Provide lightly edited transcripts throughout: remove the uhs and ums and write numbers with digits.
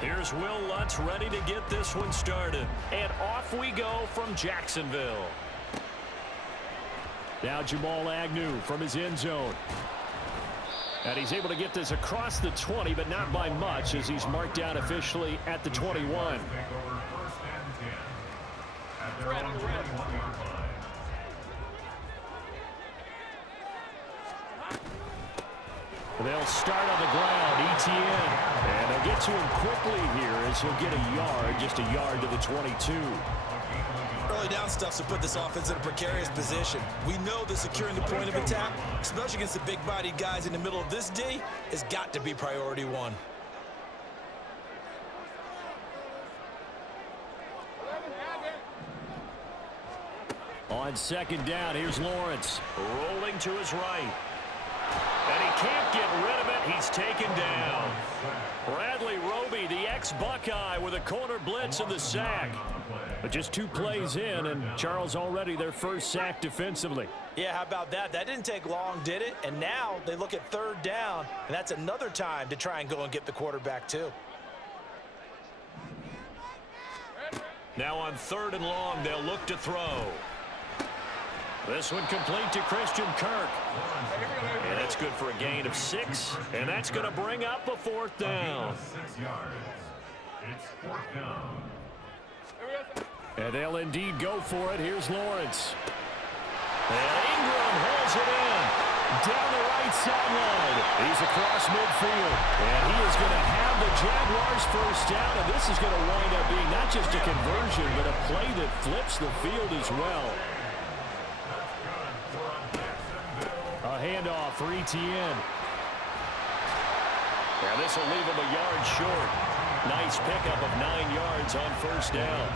Here's Will Lutz ready to get this one started. And off we go from Jacksonville. Now Jamal Agnew from his end zone. And he's able to get this across the 20, but not by much as he's marked down officially at the 21. They'll start on the ground, Etienne. And they'll get to him quickly here as he'll get a yard, just a yard to the 22. Early down stuff to put this offense in a precarious position. We know that securing the point of attack, especially against the big-bodied guys in the middle of this D, has got to be priority one. On second down, here's Lawrence. Rolling to his right. And he can't get rid of it. He's taken down. Bradley Roby, the ex-Buckeye, with a corner blitz and the sack. But just 2 plays in, and Charles already their first sack defensively. Yeah, how about that? That didn't take long, did it? And now they look at third down, and that's another time to try and go and get the quarterback, too. Now on 3rd and long, they'll look to throw. This one complete to Christian Kirk. And that's good for a gain of 6. And that's going to bring up a 4th down. And they'll indeed go for it. Here's Lawrence. And Ingram holds it in. Down the right sideline. He's across midfield. And he is going to have the Jaguars first down. And this is going to wind up being not just a conversion, but a play that flips the field as well. A handoff for Etienne. And this will leave him a yard short. Nice pickup of 9 yards on first down.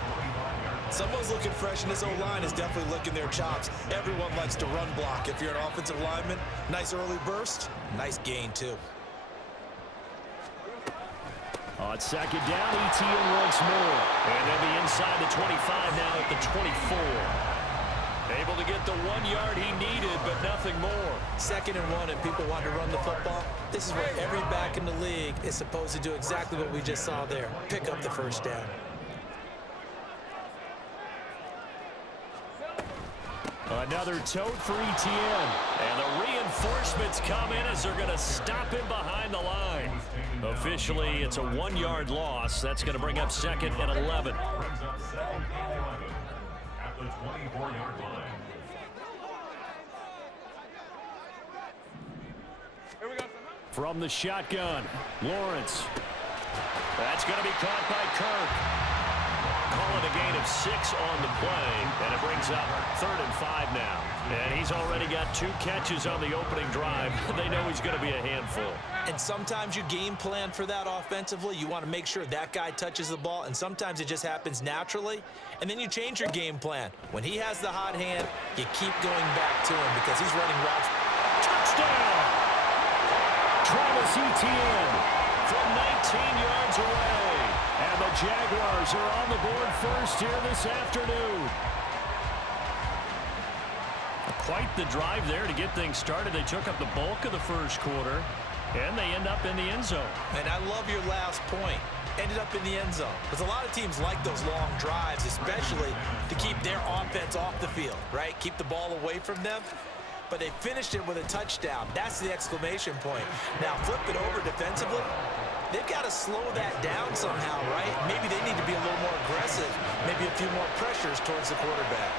Someone's looking fresh, and this O-line is definitely licking their chops. Everyone likes to run block. If you're an offensive lineman, nice early burst, nice gain, too. On second down, Etienne once more. And they'll be inside the 25 now at the 24. Able to get the 1 yard he needed, but nothing more. 2nd and 1, and people want to run the football. This is where every back in the league is supposed to do exactly what we just saw there. Pick up the first down. Another tote for Etienne. And the reinforcements come in as they're going to stop him behind the line. Officially, it's a 1 yard loss. That's going to bring up 2nd and 11. At the 24-yard line. From the shotgun, Lawrence. That's going to be caught by Kirk. Call it a gain of 6 on the play, and it brings up 3rd and 5 now. And he's already got 2 catches on the opening drive. They know he's going to be a handful. And sometimes you game plan for that offensively. You want to make sure that guy touches the ball, and sometimes it just happens naturally. And then you change your game plan. When he has the hot hand, you keep going back to him because he's running routes. Touchdown! Travis Etienne from 19 yards away. And the Jaguars are on the board first here this afternoon. Quite the drive there to get things started. They took up the bulk of the first quarter, and they end up in the end zone. And I love your last point. Ended up in the end zone. Because a lot of teams like those long drives, especially to keep their offense off the field, right? Keep the ball away from them. But they finished it with a touchdown. That's the exclamation point. Now flip it over defensively. They've got to slow that down somehow, right? Maybe they need to be a little more aggressive. Maybe a few more pressures towards the quarterback.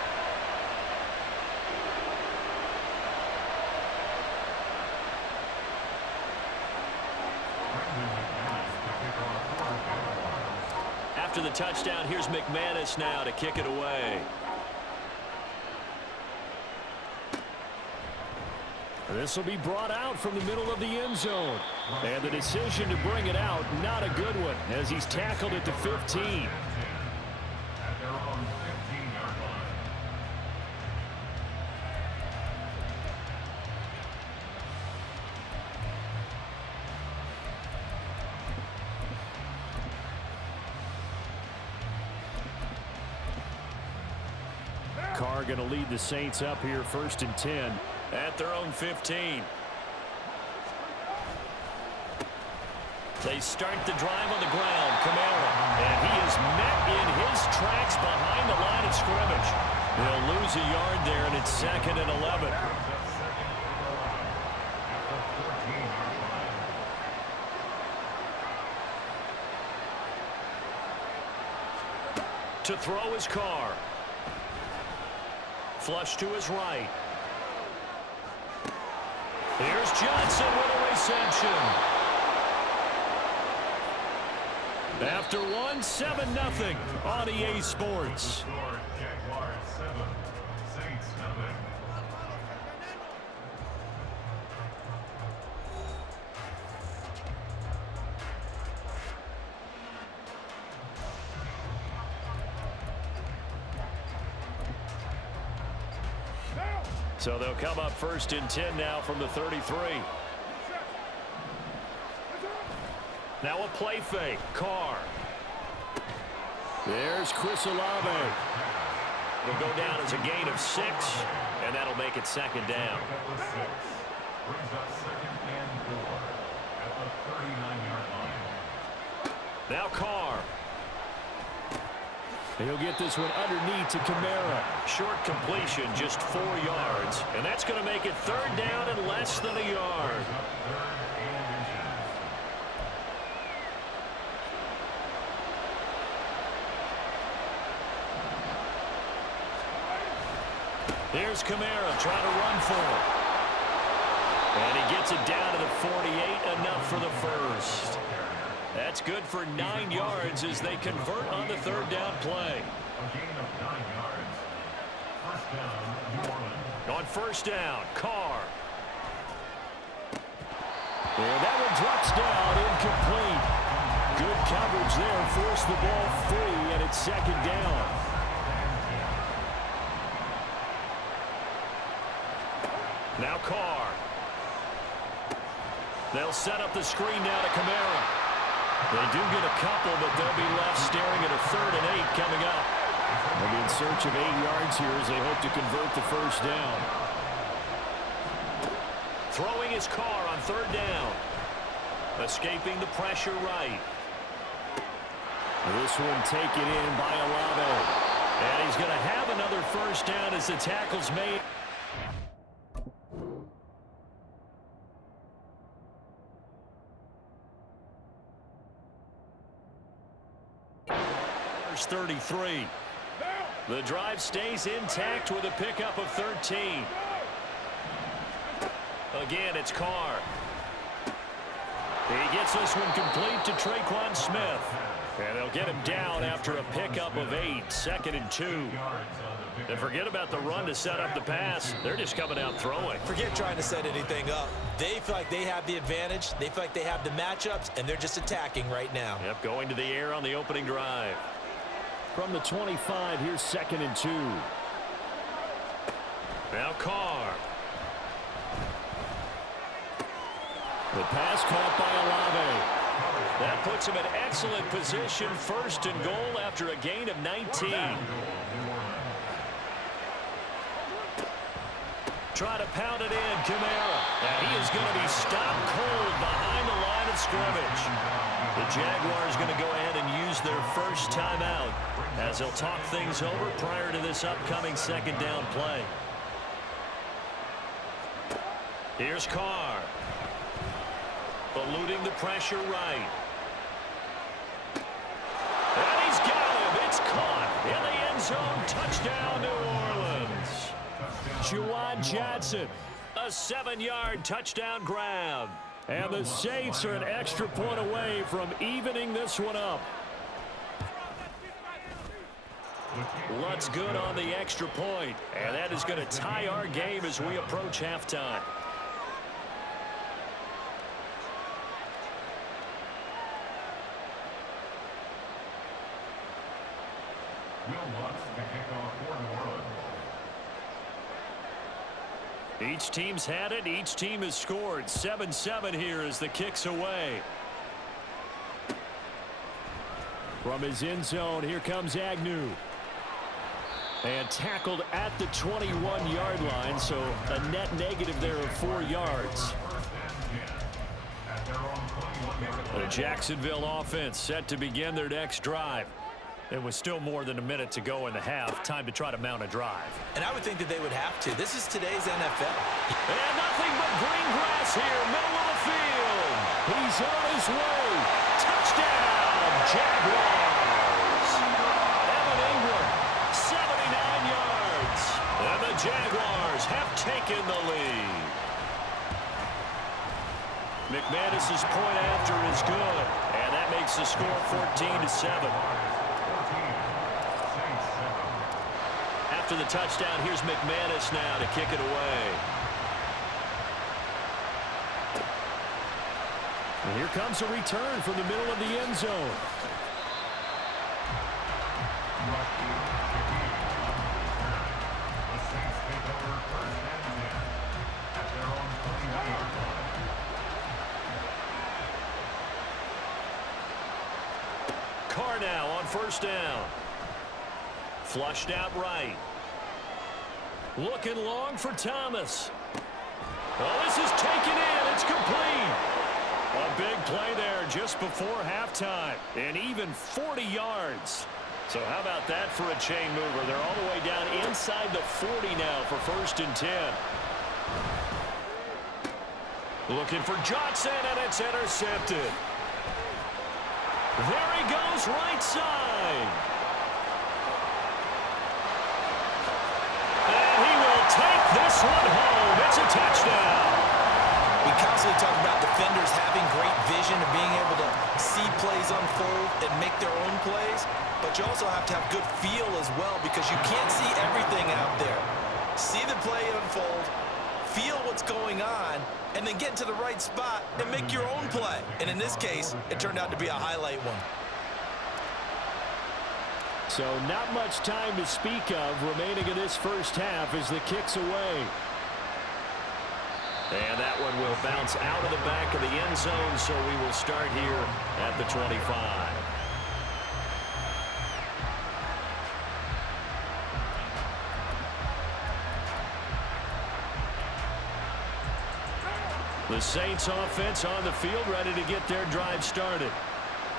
After the touchdown, here's McManus now to kick it away. This will be brought out from the middle of the end zone. And the decision to bring it out, not a good one, as he's tackled at the 15. Carr going to lead the Saints up here 1st and 10 at their own 15. They start the drive on the ground. Kamara. And he is met in his tracks behind the line of scrimmage. They'll lose a yard there, and it's 2nd and 11. To throw his Carr. Flush to his right. Here's Johnson with a reception. After one, 7-0 on EA Sports. So they'll come up 1st and 10 now from the 33. Now a play fake. Carr. There's Chris Olave. It'll go down as a gain of 6, and that'll make it 2nd down. Now Carr. He'll get this one underneath to Kamara. Short completion, just 4 yards. And that's going to make it 3rd down and less than a yard. Here's Kamara trying to run for it. And he gets it down to the 48, enough for the first. That's good for 9 yards as they convert on the 3rd down play. On 1st down, Carr. And that one drops down, incomplete. Good coverage there, forced the ball free, and it's 2nd down. Now Carr. They'll set up the screen now to Kamara. They do get a couple, but they'll be left staring at a 3rd and 8 coming up. They'll be in search of 8 yards here as they hope to convert the 1st down. Throwing his Carr on 3rd down. Escaping the pressure right. This one taken in by Olave. And he's going to have another 1st down as the tackle's made. There's 33. The drive stays intact with a pickup of 13. Again, it's Carr. He gets this one complete to Tre'Quan Smith. And they'll get him down after a pickup of 8, 2nd and 2. And forget about the run to set up the pass. They're just coming out throwing. Forget trying to set anything up. They feel like they have the advantage. They feel like they have the matchups, and they're just attacking right now. Yep, going to the air on the opening drive. From the 25, here's 2nd and 2. Now Carr. The pass caught by Olave. That puts him in excellent position, 1st and goal after a gain of 19. Try to pound it in, Kamara. And he is going to be stopped cold behind the line of scrimmage. The Jaguars going to go ahead and use their 1st timeout as they'll talk things over prior to this upcoming 2nd down play. Here's Carr. Eluding the pressure right. And he's got him. It's caught in the end zone. Touchdown, New Orleans. Juwan Johnson, a 7-yard touchdown grab. And the Saints are an extra point away from evening this one up. Lutz good on the extra point. And that is going to tie our game as we approach halftime. Each team's had it. Each team has scored. 7-7 here as the kick's away. From his end zone, here comes Agnew. And tackled at the 21-yard line, so a net negative there of 4 yards. The Jacksonville offense set to begin their next drive. It was still more than a minute to go in the half. Time to try to mount a drive. And I would think that they would have to. This is today's NFL. And nothing but green grass here, middle of the field. He's on his way. Touchdown, Jaguars. Evan Ingram, 79 yards. And the Jaguars have taken the lead. McManus's point after is good. And that makes the score 14-7. After the touchdown, here's McManus now to kick it away. And here comes a return from the middle of the end zone. Carr now on first down. Flushed out right. Looking long for Thomas. Oh, this is taken in. It's complete. A big play there just before halftime. And even 40 yards. So how about that for a chain mover? They're all the way down inside the 40 now for 1st and 10. Looking for Johnson, and it's intercepted. There he goes, right side. Take this one home. It's a touchdown. We constantly talk about defenders having great vision and being able to see plays unfold and make their own plays, but you also have to have good feel as well because you can't see everything out there. See the play unfold, feel what's going on, and then get to the right spot and make your own play. And in this case, it turned out to be a highlight one. So not much time to speak of remaining in this first half as the kick's away. And that one will bounce out of the back of the end zone, so we will start here at the 25. The Saints offense on the field ready to get their drive started.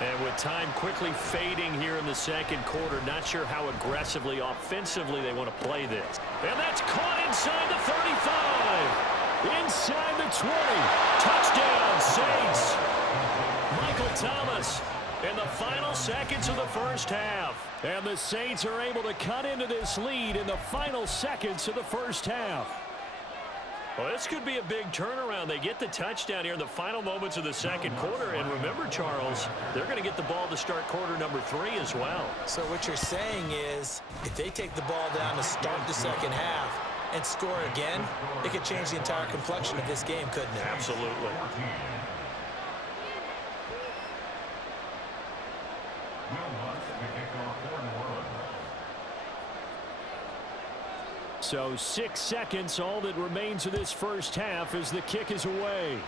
And with time quickly fading here in the second quarter, not sure how aggressively, offensively they want to play this. And that's caught inside the 35. Inside the 20. Touchdown, Saints. Michael Thomas in the final seconds of the first half. And the Saints are able to cut into this lead in the final seconds of the first half. Well, this could be a big turnaround. They get the touchdown here in the final moments of the second quarter. And remember, Charles, they're going to get the ball to start quarter number 3 as well. So what you're saying is if they take the ball down to start the second half and score again, it could change the entire complexion of this game, couldn't it? Absolutely. So 6 seconds, all that remains of this first half as the kick is away.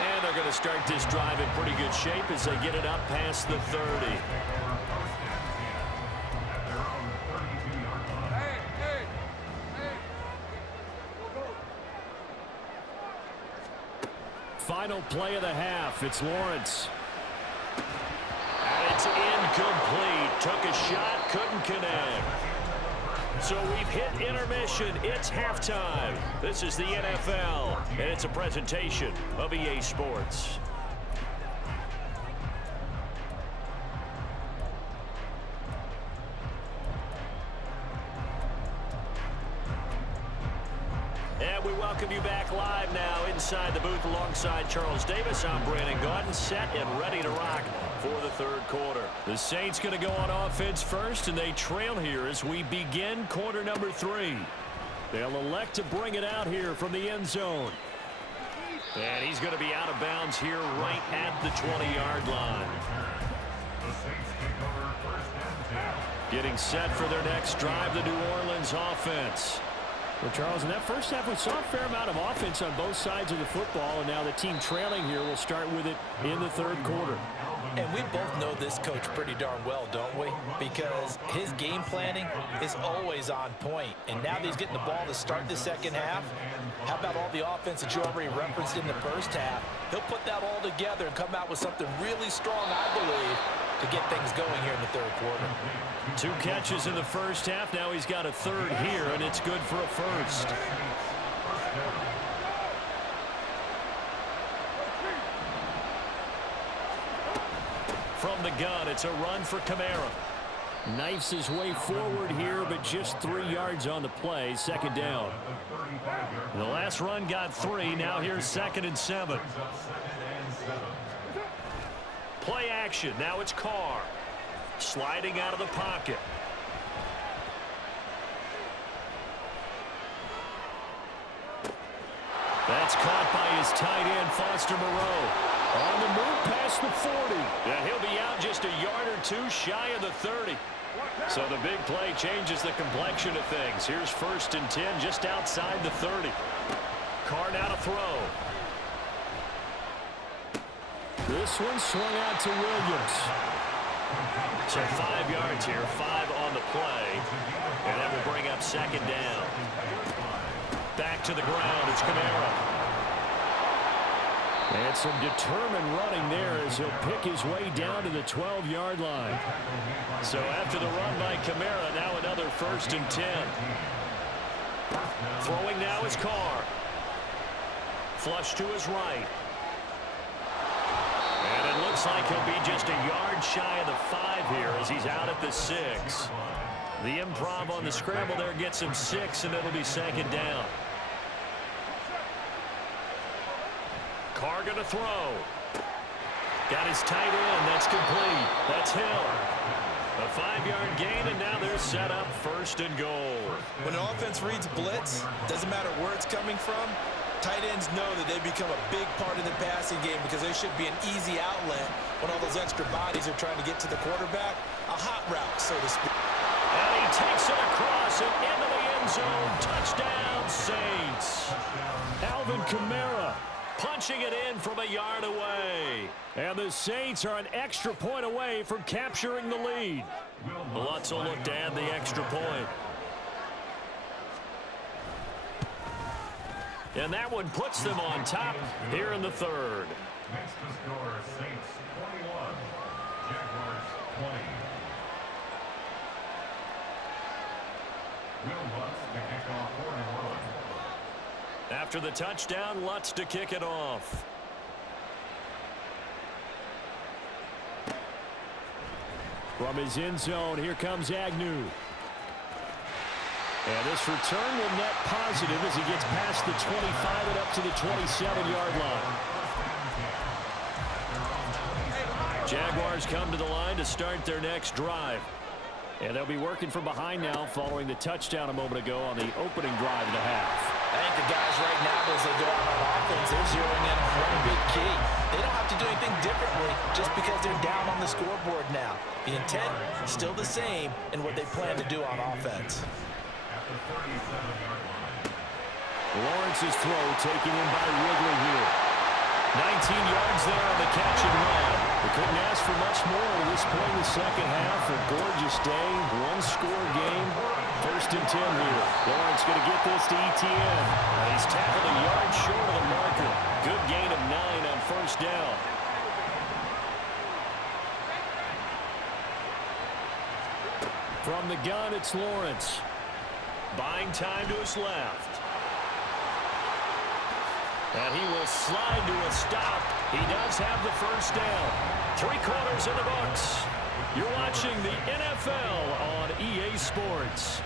And they're going to start this drive in pretty good shape as they get it up past the 30. Final play of the half. It's Lawrence. And it's incomplete. Took a shot, couldn't connect. So we've hit intermission. It's halftime. This is the NFL, and it's a presentation of EA Sports. And we welcome you back live now inside the booth alongside Charles Davis. I'm Brandon Gaudin, set and ready to rock for the third quarter. The Saints going to go on offense first, and they trail here as we begin quarter number 3. They'll elect to bring it out here from the end zone. And he's going to be out of bounds here right at the 20-yard line. Getting set for their next drive, the New Orleans offense. Well, Charles, in that first half, we saw a fair amount of offense on both sides of the football, and now the team trailing here will start with it in the third quarter. And we both know this coach pretty darn well, don't we? Because his game planning is always on point. And now that he's getting the ball to start the second half, how about all the offense that you already referenced in the first half? He'll put that all together and come out with something really strong, I believe, to get things going here in the third quarter. 2 catches in the first half. Now he's got a third here, and it's good for a first. From the gun, it's a run for Kamara. Knifes his way forward here, but just 3 yards on the play. Second down. The last run got 3. Now here's 2nd and 7. Play action. Now it's Carr. Sliding out of the pocket. That's caught by his tight end, Foster Moreau. On the move past the 40. And he'll be out just a yard or 2 shy of the 30. So the big play changes the complexion of things. Here's 1st and 10 just outside the 30. Carr now to throw. This one swung out to Williams. So 5 yards here, 5 on the play. And that will bring up 2nd down. Back to the ground, it's Kamara. And some determined running there as he'll pick his way down to the 12-yard line. So after the run by Kamara, now another 1st and 10. Throwing now is Carr. Flush to his right. And it looks like he'll be just a yard shy of the 5 here as he's out at the 6. The improv on the scramble there gets him 6, and it'll be 2nd down. Carr going to throw. Got his tight end. That's complete. That's Hill. A 5-yard gain, and now they're set up 1st and goal. When an offense reads blitz, doesn't matter where it's coming from, tight ends know that they become a big part of the passing game because they should be an easy outlet when all those extra bodies are trying to get to the quarterback. A hot route, so to speak. And he takes it across and into the end zone. Touchdown, Saints. Alvin Kamara punching it in from a yard away. And the Saints are an extra point away from capturing the lead. Lutz will look to add the extra point. And that one puts them on top here in the third. Next to score, Saints 21, Jaguars 20. Will Lutz to kick off 4 and 1. After the touchdown, Lutz to kick it off. From his end zone, here comes Agnew. And this return will net positive as he gets past the 25 and up to the 27-yard line. Jaguars come to the line to start their next drive. And they'll be working from behind now following the touchdown a moment ago on the opening drive of the half. I think the guys right now, as they go out on offense, they're zeroing in on one big key. They don't have to do anything differently just because they're down on the scoreboard now. The intent is still the same in what they plan to do on offense. Lawrence's throw taken in by Ridley here. 19 yards there on the catch and run. We couldn't ask for much more at this point in the second half. A gorgeous day, one-score game. 1st and 10 here. Lawrence going to get this to ETN. And he's tackled a yard short of the marker. Good gain of 9 on 1st down. From the gun, it's Lawrence. Buying time to his left. And he will slide to a stop. He does have the 1st down. 3 quarters in the books. You're watching the NFL on EA Sports.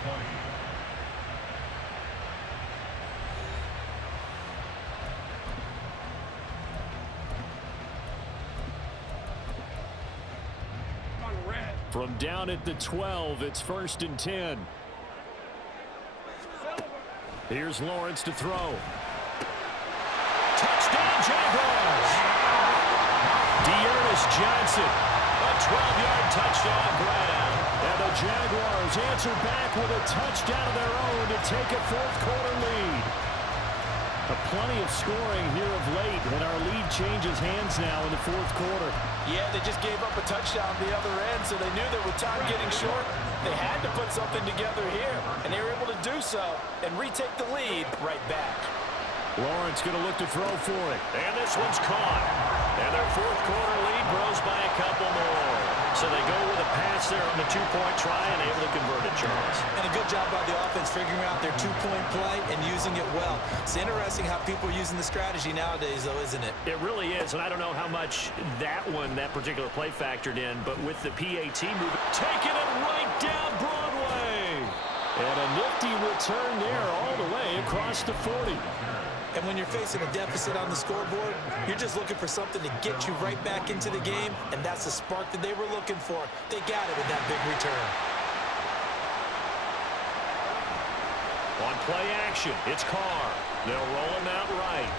From down at the 12, it's 1st and 10. Here's Lawrence to throw. Touchdown, Jaguars! Dearness Johnson, a 12-yard touchdown grab. And the Jaguars answer back with a touchdown of their own to take a fourth-quarter lead. Plenty of scoring here of late, and our lead changes hands now in the fourth quarter. Yeah, they just gave up a touchdown the other end, so they knew that with time getting short, they had to put something together here, and they were able to do so and retake the lead right back. Lawrence going to look to throw for it. And this one's caught. And their fourth-quarter lead grows by a couple more. So they go with a pass there on the two-point try and able to convert it, Charles. And a good job by the offense figuring out their two-point play and using it well. It's interesting how people are using the strategy nowadays, though, isn't it? It really is, and I don't know how much that particular play factored in, but with the PAT move, taking it right down Broadway. And a nifty return there all the way across the 40. And when you're facing a deficit on the scoreboard, you're just looking for something to get you right back into the game, and that's the spark that they were looking for. They got it with that big return. On play action, it's Carr. They'll roll him out right.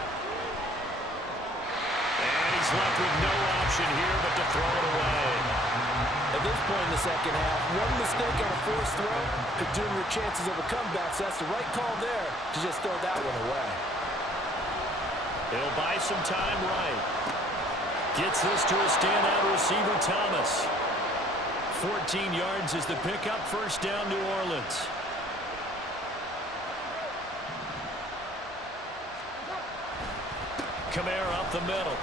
And he's left with no option here but to throw it away. At this point in the second half, one mistake on a forced throw could doom your chances of a comeback, so that's the right call there to just throw that one away. He'll buy some time right. Gets this to a standout receiver, Thomas. 14 yards is the pickup, first down, New Orleans. Kamara up the middle.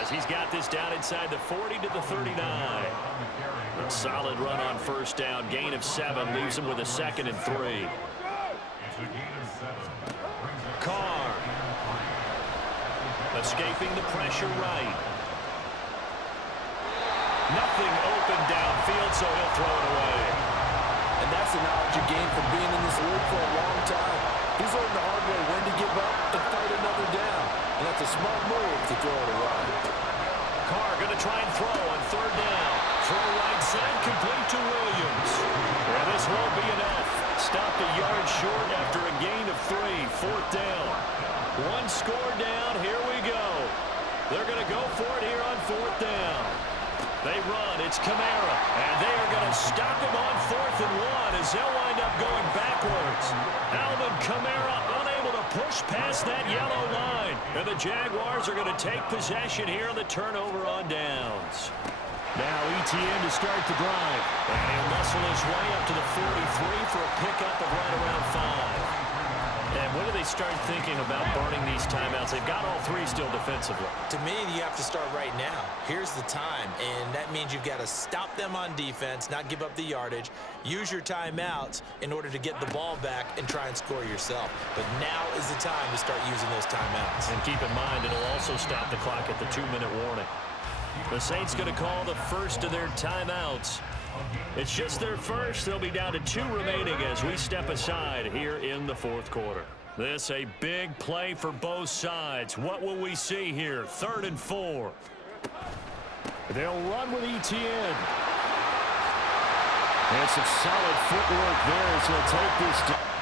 As he's got this down inside the 40 to the 39. A solid run on first down. Gain of 7 leaves him with a 2nd and 3. Carr. Escaping the pressure right. Nothing open downfield, so he'll throw it away. And that's the knowledge you gain from being in this league for a long time. He's learned the hard way when to give up and fight another down. And that's a smart move to throw it away. Carr going to try and throw on third down. Throw right side, complete to Williams. And this won't be enough. Stopped a yard short after a gain of 3. Fourth down. One score down. Here we go. They're going to go for it here on fourth down. They run. It's Kamara. And they are going to stop him on 4th and 1 as they'll wind up going backwards. Alvin Kamara unable to push past that yellow line. And the Jaguars are going to take possession here on the turnover on downs. Now Etienne to start the drive. And he'll muscle his way up to the 43 for a pickup of right around 5. And when do they start thinking about burning these timeouts? They've got all 3 still defensively. To me, you have to start right now. Here's the time, and that means you've got to stop them on defense, not give up the yardage, use your timeouts in order to get the ball back and try and score yourself. But now is the time to start using those timeouts. And keep in mind, it'll also stop the clock at the 2-minute warning. The Saints going to call the first of their timeouts. It's just their first. They'll be down to 2 remaining as we step aside here in the fourth quarter. This a big play for both sides. What will we see here? 3rd and 4. They'll run with Etienne. And some solid footwork there as he'll take this.